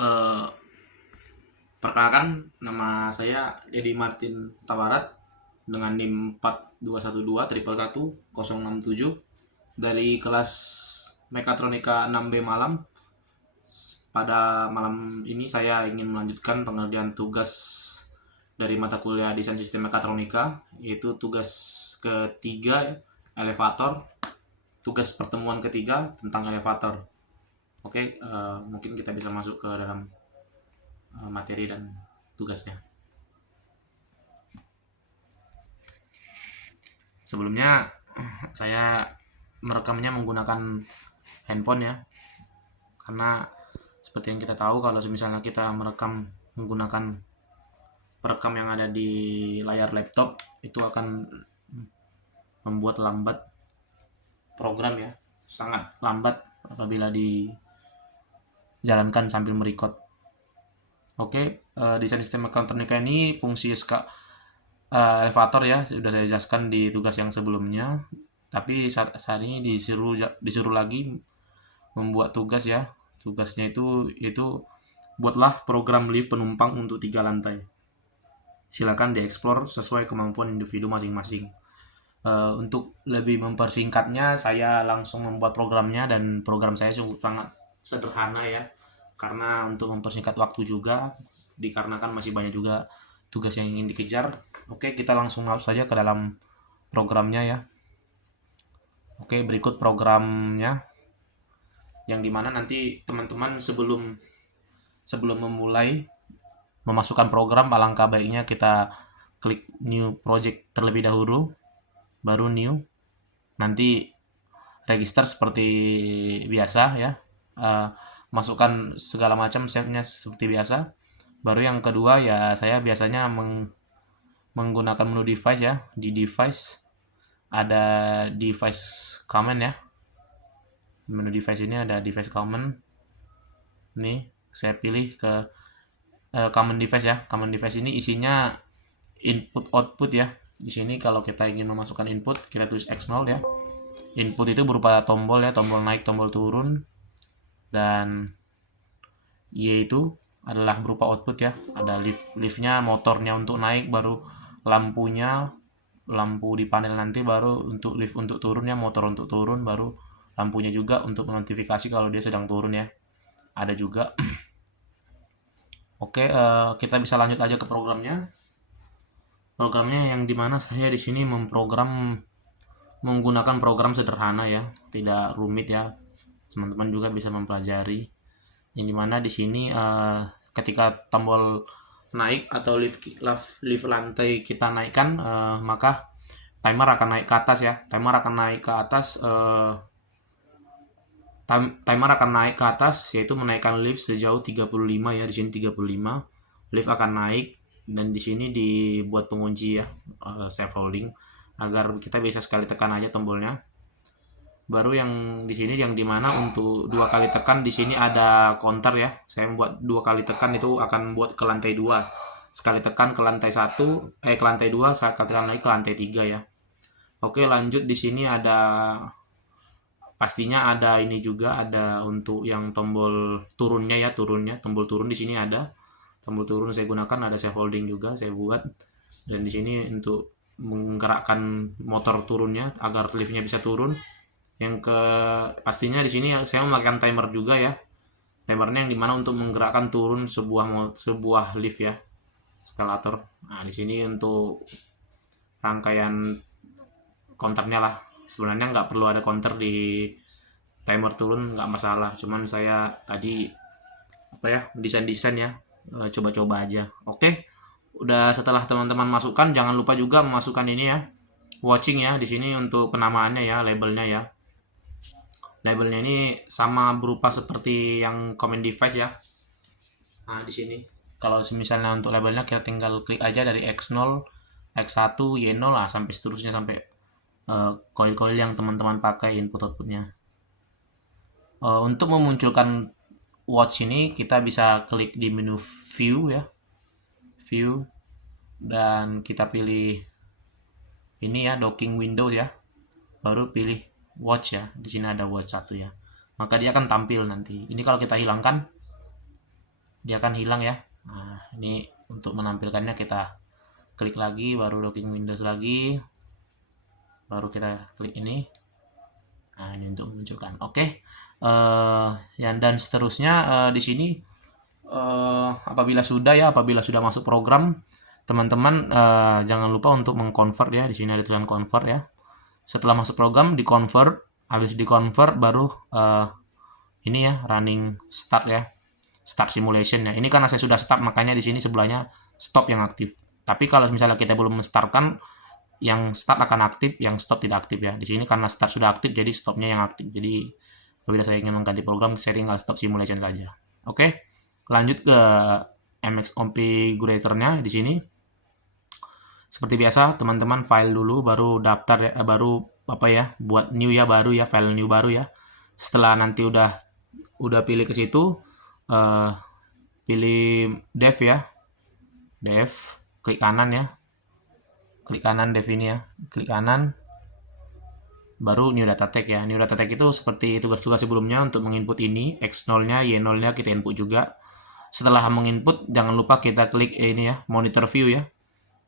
Eh, Perkenalkan, nama saya Dedi Martin Tabarat dengan NIM 4212 triple 1067 dari kelas Mekatronika 6B Malam. Pada malam ini saya ingin melanjutkan pengerjaan tugas dari mata kuliah Desain Sistem Mekatronika, yaitu tugas ketiga, elevator, tugas pertemuan ketiga tentang elevator. Oke, mungkin kita bisa masuk ke dalam materi dan tugasnya. Sebelumnya saya merekamnya menggunakan handphone ya, karena seperti yang kita tahu kalau misalnya kita merekam menggunakan perekam yang ada di layar laptop itu akan membuat lambat program ya, sangat lambat apabila dijalankan sambil merecord. Oke, desain sistem mekatronika ini fungsi elevator ya, sudah saya jelaskan di tugas yang sebelumnya. Tapi saat ini disuruh lagi membuat tugas ya. Tugasnya itu buatlah program lift penumpang untuk 3 lantai. Silakan dieksplor sesuai kemampuan individu masing-masing. Untuk lebih mempersingkatnya, saya langsung membuat programnya, dan program saya sangat sederhana ya. Karena untuk mempersingkat waktu juga, dikarenakan masih banyak juga tugas yang ingin dikejar. Oke, kita langsung masuk saja ke dalam programnya ya. Oke, berikut programnya, yang dimana nanti teman-teman sebelum memulai memasukkan program, alangkah baiknya kita klik new project terlebih dahulu, baru new, nanti register seperti biasa ya. Masukkan segala macam save-nya seperti biasa. Baru yang kedua ya, saya biasanya menggunakan menu device ya. Di device ada device command ya. Menu device ini ada device command. Nih, saya pilih ke common device ya. Common device ini isinya input output ya. Di sini kalau kita ingin memasukkan input, kita tulis X0 ya. Input itu berupa tombol ya, tombol naik, tombol turun. Dan Y itu adalah berupa output ya. Ada liftnya, motornya untuk naik, baru lampunya, lampu di panel nanti, baru untuk lift untuk turunnya, motor untuk turun, baru lampunya juga untuk notifikasi kalau dia sedang turun ya. Ada juga. Oke, kita bisa lanjut aja ke programnya. Programnya yang dimana saya di sini menggunakan program sederhana ya, tidak rumit ya. Teman-teman juga bisa mempelajari. Yang dimana di sini ketika tombol naik atau lift lantai kita naikkan, maka timer akan naik ke atas ya. Timer akan naik ke atas. Timer akan naik ke atas, yaitu menaikkan lift sejauh 35 ya. Di sini 35. Lift akan naik, dan di sini dibuat pengunci ya, safe holding, agar kita bisa sekali tekan aja tombolnya. Baru yang di sini yang dimana untuk 2 kali tekan, di sini ada counter ya. Saya membuat 2 kali tekan itu akan buat ke lantai 2. Sekali tekan ke lantai 1, ke lantai 2, sekali tekan lagi ke lantai 3 ya. Oke, lanjut. Di sini pastinya ada ini juga, ada untuk yang tombol turunnya ya, tombol turun di sini ada. Tombol turun saya gunakan, ada safe holding juga saya buat. Dan di sini untuk menggerakkan motor turunnya agar liftnya bisa turun. Pastinya di sini saya memakai timer juga ya. Timernya yang dimana untuk menggerakkan turun sebuah lift ya, eskalator. Nah, di sini untuk rangkaian counternya lah. Sebenarnya nggak perlu ada counter di timer turun, nggak masalah. Cuman saya tadi desain ya, coba-coba aja. Oke, udah. Setelah teman-teman masukkan, jangan lupa juga memasukkan ini ya, watching ya. Di sini untuk penamaannya ya, labelnya ya. Labelnya ini sama berupa seperti yang command device ya. Nah, di sini kalau misalnya untuk labelnya kita tinggal klik aja dari X0, X1, Y0 lah, sampai seterusnya, sampai koil-koil yang teman-teman pakai input outputnya. Untuk memunculkan watch ini kita bisa klik di menu view ya, view, dan kita pilih ini ya, docking window ya, baru pilih watch ya. Di sini ada watch 1 ya, maka dia akan tampil nanti. Ini kalau kita hilangkan, dia akan hilang ya. Nah, ini untuk menampilkannya kita klik lagi, baru locking Windows lagi, baru kita klik ini. Nah, ini untuk memunculkan. Oke. Dan seterusnya di sini apabila sudah masuk program, teman-teman jangan lupa untuk mengconvert ya. Di sini ada tulisan convert ya. Setelah masuk program di convert, habis di convert baru ini ya running start ya. Start simulation ya. Ini karena saya sudah start, makanya di sini sebelahnya stop yang aktif. Tapi kalau misalnya kita belum menstartkan, yang start akan aktif, yang stop tidak aktif ya. Di sini karena start sudah aktif, jadi stopnya yang aktif. Jadi apabila saya ingin mengganti program, saya tinggal stop simulation saja. Oke, lanjut ke MX configurator-nya di sini. Seperti biasa, teman-teman file dulu, baru daftar ya, baru apa ya, buat new ya, baru ya, file new baru ya. Setelah nanti udah pilih ke situ, pilih dev ya, dev, klik kanan ya, klik kanan dev ini ya, klik kanan, baru new data tag ya. New data tag itu seperti tugas-tugas sebelumnya untuk menginput ini, x0-nya, y0-nya kita input juga. Setelah menginput, jangan lupa kita klik ini ya, monitor view ya,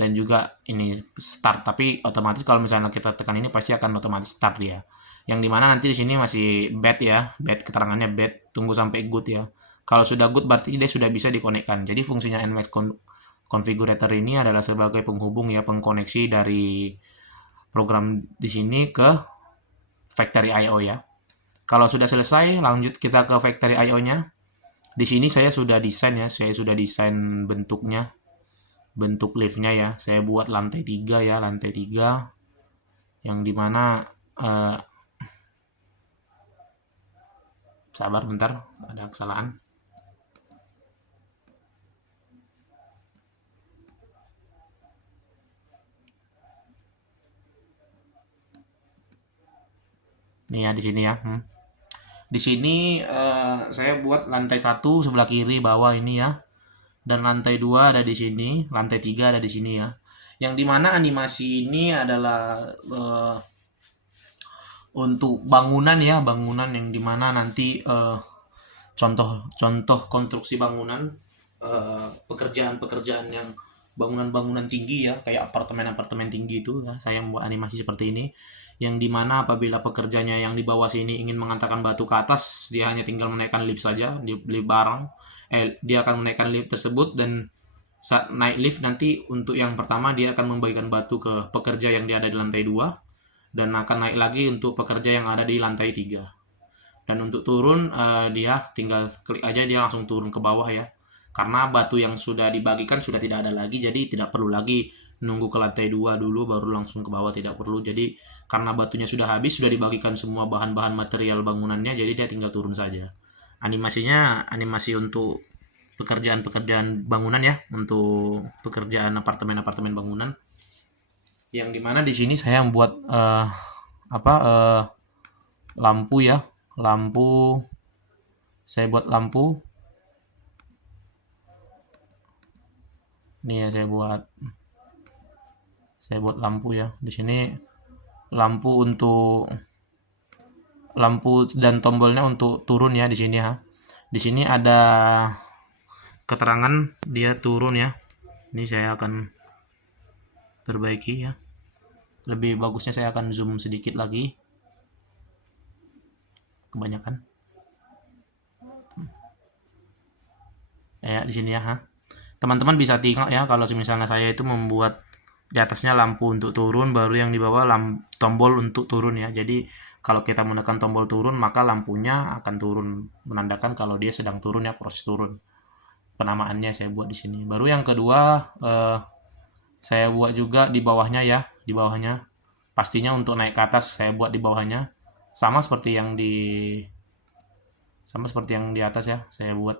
dan juga ini start. Tapi otomatis kalau misalnya kita tekan ini pasti akan otomatis start dia. Yang dimana nanti di sini masih bad ya, bad, keterangannya bad, tunggu sampai good ya. Kalau sudah good berarti dia sudah bisa dikonekkan. Jadi fungsinya Nmax configurator ini adalah sebagai penghubung ya, pengkoneksi dari program di sini ke factory IO ya. Kalau sudah selesai, lanjut kita ke factory IO-nya. Di sini saya sudah desain ya, saya sudah desain bentuknya, bentuk liftnya ya. Saya buat lantai 3 ya, lantai 3, yang dimana sabar bentar, ada kesalahan. Nih ya, di sini ya. Di sini saya buat lantai 1 sebelah kiri bawah ini ya. Dan lantai 2 ada di sini, lantai 3 ada di sini ya. Yang dimana animasi ini adalah untuk bangunan ya, bangunan yang dimana nanti contoh konstruksi bangunan, pekerjaan-pekerjaan yang bangunan-bangunan tinggi ya, kayak apartemen-apartemen tinggi itu ya, saya membuat animasi seperti ini, yang dimana apabila pekerjanya yang di bawah sini ingin mengantarkan batu ke atas, dia hanya tinggal menaikkan lift saja, lift barang, dia akan menaikkan lift tersebut, dan saat naik lift nanti untuk yang pertama dia akan membagikan batu ke pekerja yang ada di lantai 2, dan akan naik lagi untuk pekerja yang ada di lantai 3. Dan untuk turun dia tinggal klik aja, dia langsung turun ke bawah ya. Karena batu yang sudah dibagikan sudah tidak ada lagi, jadi tidak perlu lagi nunggu ke lantai 2 dulu baru langsung ke bawah, tidak perlu. Jadi karena batunya sudah habis, sudah dibagikan semua bahan-bahan material bangunannya, jadi dia tinggal turun saja. Animasinya animasi untuk pekerjaan-pekerjaan bangunan ya, untuk pekerjaan apartemen-apartemen bangunan. Yang dimana di sini saya membuat lampu ya, lampu, saya buat lampu. Nih ya, saya buat lampu ya. Di sini lampu dan tombolnya untuk turun ya di sini ya. Di sini ada keterangan dia turun ya. Ini saya akan perbaiki ya. Lebih bagusnya saya akan zoom sedikit lagi. Kebanyakan. Ya di sini ya. Teman-teman bisa tengok ya, kalau misalnya saya itu membuat di atasnya lampu untuk turun, baru yang di bawah tombol untuk turun ya. Jadi kalau kita menekan tombol turun, maka lampunya akan turun, menandakan kalau dia sedang turun ya, proses turun. Penamaannya saya buat di sini. Baru yang kedua saya buat juga di bawahnya ya, di bawahnya. Pastinya untuk naik ke atas saya buat di bawahnya, sama seperti yang di atas ya, saya buat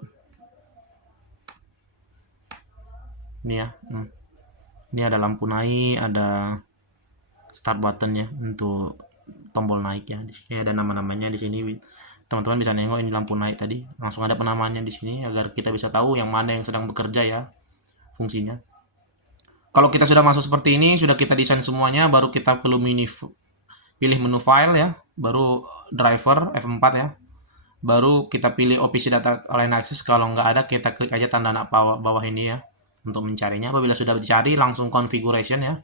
ini ya. Ini ada lampu naik, ada start button ya untuk tombol naik ya. Di sini ada nama-namanya di sini. Teman-teman bisa nengok ini lampu naik tadi. Langsung ada penamaannya di sini agar kita bisa tahu yang mana yang sedang bekerja ya fungsinya. Kalau kita sudah masuk seperti ini, sudah kita desain semuanya, baru kita pilih menu file ya, baru driver F4 ya. baru kita pilih OPC data line access. Kalau nggak ada, kita klik aja tanda bawah ini ya untuk mencarinya. Apabila sudah dicari, langsung configuration ya.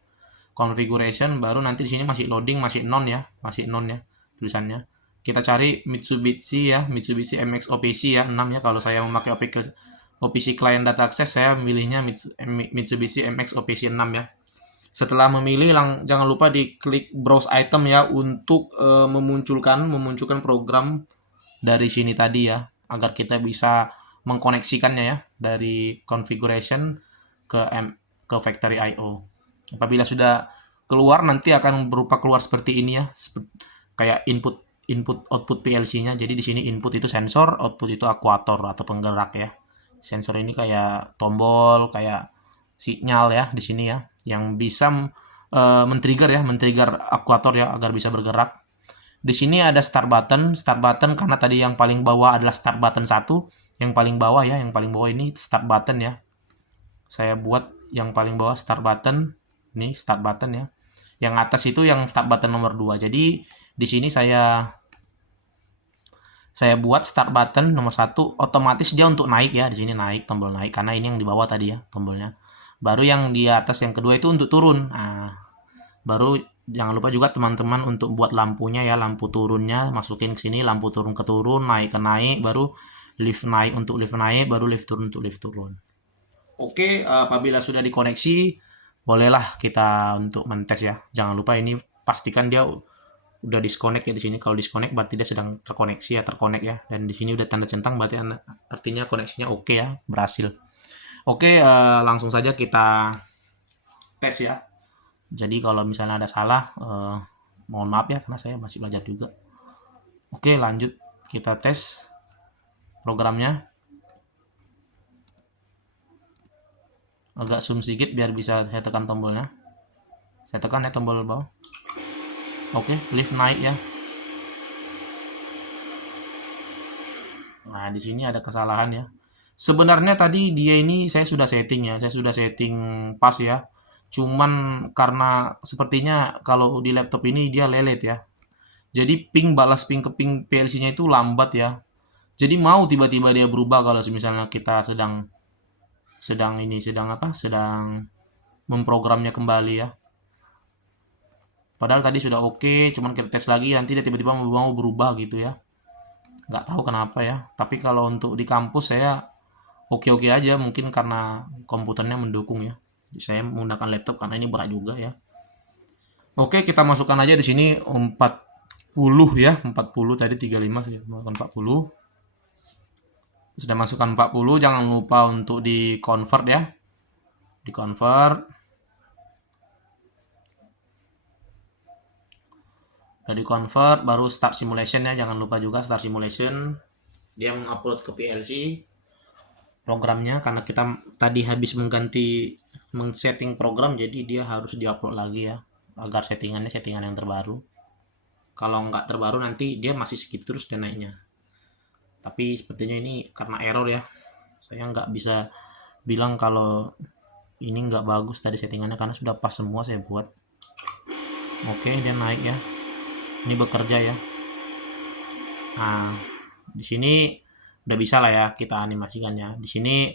Configuration, baru nanti di sini masih loading, masih non ya tulisannya. Kita cari Mitsubishi ya, Mitsubishi MX OPC ya, 6 ya. Kalau saya memakai OPC Client Data Access, saya memilihnya Mitsubishi MX OPC 6 ya. Setelah memilih, jangan lupa diklik browse item ya untuk memunculkan program dari sini tadi ya, agar kita bisa mengkoneksikannya ya dari configuration ke factory IO. Apabila sudah keluar, nanti akan berupa keluar seperti ini ya, kayak input output PLC-nya. Jadi di sini input itu sensor, output itu aktuator atau penggerak ya. Sensor ini kayak tombol, kayak sinyal ya di sini ya, yang bisa men-trigger aktuator ya agar bisa bergerak. Di sini ada start button karena tadi yang paling bawah adalah start button 1, yang paling bawah ini start button ya. Saya buat yang paling bawah start button, ini start button ya. Yang atas itu yang start button nomor 2. Jadi di sini saya buat start button nomor 1, otomatis dia untuk naik ya, di sini naik, tombol naik, karena ini yang di bawah tadi ya tombolnya. Baru yang di atas yang kedua itu untuk turun. Nah, baru jangan lupa juga teman-teman untuk buat lampunya ya, lampu turunnya masukin ke sini, lampu turun ke turun, naik ke naik, baru lift naik untuk lift naik, baru lift turun untuk lift turun. Oke, apabila sudah dikoneksi, bolehlah kita untuk mentes ya. Jangan lupa ini pastikan dia udah disconnect ya di sini. Kalau disconnect berarti dia sedang terkoneksi ya, terkonek ya. Dan di sini udah tanda centang, berarti artinya koneksinya oke ya, berhasil. Oke, langsung saja kita tes ya. Jadi kalau misalnya ada salah, mohon maaf ya, karena saya masih belajar juga. Oke, lanjut kita tes programnya. Agak zoom sedikit biar bisa saya tekan tombolnya. Saya tekan ya tombol bawah. Oke, lift naik ya. Nah, di sini ada kesalahan ya. Sebenarnya tadi dia ini saya sudah setting ya, saya sudah setting pas ya. Cuman karena sepertinya kalau di laptop ini dia lelet ya. Jadi balas ping ke ping PLC-nya itu lambat ya. Jadi mau tiba-tiba dia berubah kalau misalnya kita sedang memprogramnya kembali ya. Padahal tadi sudah oke, cuman kita tes lagi, nanti dia tiba-tiba mau berubah gitu ya. Nggak tahu kenapa ya. Tapi kalau untuk di kampus saya oke-oke aja, mungkin karena komputernya mendukung ya. Saya menggunakan laptop karena ini berat juga ya. Oke, kita masukkan aja di sini 40 ya, 40 tadi 35, saya masukkan 40. Sudah masukkan 40, jangan lupa untuk di convert ya. Di convert. Udah di convert, baru start simulation ya, jangan lupa juga start simulation. Dia mengupload ke PLC programnya, karena kita tadi habis men-setting program, jadi dia harus diupload lagi ya, agar settingan yang terbaru. Kalau nggak terbaru nanti dia masih segitu terus dan naiknya. Tapi sepertinya ini karena error ya, saya nggak bisa bilang kalau ini nggak bagus tadi settingannya, karena sudah pas semua saya buat. Oke, dia naik ya, ini bekerja ya. Nah, di sini udah bisa lah ya kita animasikan ya. Di sini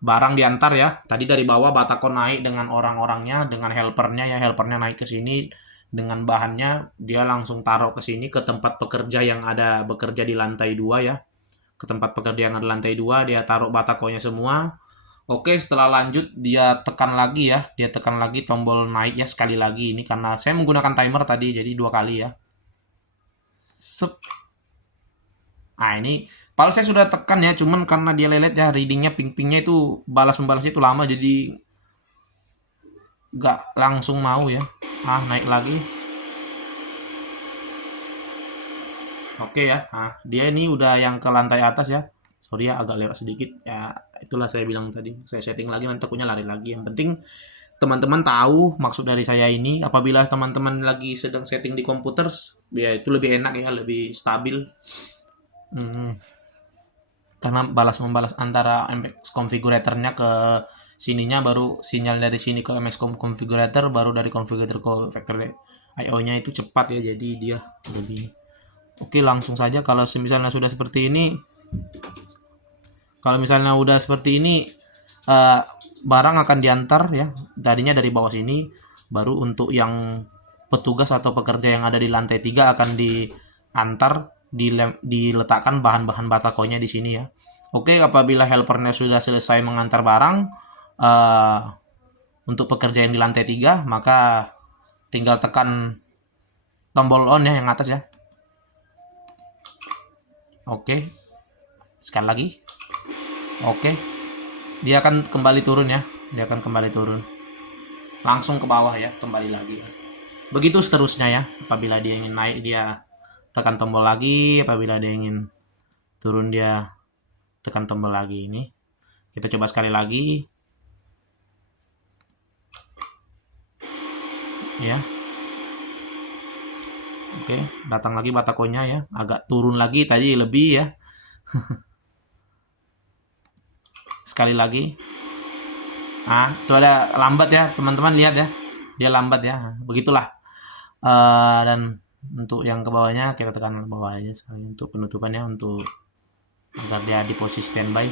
barang diantar ya. Tadi dari bawah Batako naik dengan orang-orangnya, dengan helpernya ya. Helpernya naik ke sini dengan bahannya, dia langsung taruh ke sini ke tempat pekerja yang ada bekerja di lantai 2 ya. Ke tempat pekerja yang ada lantai 2, dia taruh Batakonya semua. Oke, setelah lanjut dia tekan lagi ya. Dia tekan lagi tombol naik ya sekali lagi. Ini karena saya menggunakan timer tadi, jadi 2 kali ya. Nah, ini padahal saya sudah tekan ya, cuman karena dia lelet ya, readingnya ping-pingnya itu membalasnya itu lama, jadi nggak langsung mau ya. Naik lagi. Oke ya. Dia ini udah yang ke lantai atas ya. Sorry ya, agak lewat sedikit ya. Itulah saya bilang tadi, saya setting lagi, nanti takutnya lari lagi. Yang penting teman-teman tahu maksud dari saya ini. Apabila teman-teman lagi sedang setting di komputer, ya itu lebih enak ya, lebih stabil. Karena membalas antara MX configuratornya ke sininya, baru sinyal dari sini ke MX configurator, baru dari configurator ke factory IO-nya itu cepat ya, jadi dia lebih Oke, langsung saja kalau misalnya sudah seperti ini, kalau misalnya udah seperti ini, eh, barang akan diantar ya, tadinya dari bawah sini, baru untuk yang petugas atau pekerja yang ada di lantai 3 akan diantar, diletakkan bahan-bahan batakonya di sini ya. Oke, apabila helpernya sudah selesai mengantar barang, eh, untuk pekerja yang di lantai 3, maka tinggal tekan tombol on ya yang atas ya. Oke, sekali lagi. Oke, dia akan kembali turun ya. Dia akan kembali turun. Langsung ke bawah ya, kembali lagi. Begitu seterusnya ya. Apabila dia ingin naik, dia tekan tombol lagi. Apabila dia ingin turun, dia tekan tombol lagi. Ini kita coba sekali lagi. Ya. Oke, datang lagi batakonya ya. Agak turun lagi, tadi lebih ya. Sekali lagi. Itu ada lambat ya, teman-teman lihat ya. Dia lambat ya. Begitulah. Dan untuk yang ke bawahnya kita tekan ke bawah aja sekali untuk penutupannya, untuk agar dia di posisi standby.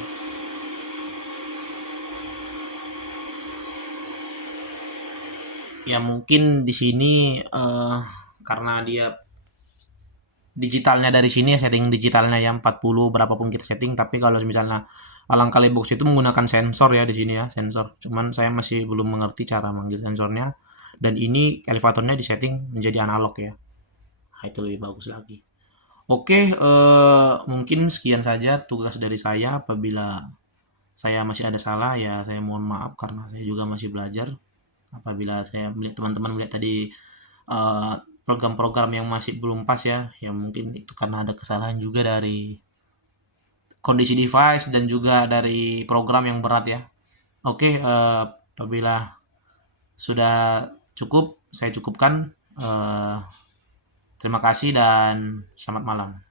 Ya mungkin di sini karena dia digitalnya dari sini ya, setting digitalnya yang 40 berapapun kita setting, tapi kalau misalnya alang kali box itu menggunakan sensor ya di sini ya, sensor. Cuman saya masih belum mengerti cara manggil sensornya, dan ini elevatornya disetting menjadi analog ya. Itu lebih bagus lagi. Oke, mungkin sekian saja tugas dari saya. Apabila saya masih ada salah ya saya mohon maaf, karena saya juga masih belajar. Apabila saya melihat teman-teman melihat tadi eh, program-program yang masih belum pas ya, ya mungkin itu karena ada kesalahan juga dari kondisi device dan juga dari program yang berat ya. Oke, apabila sudah cukup, saya cukupkan. Terima kasih dan selamat malam.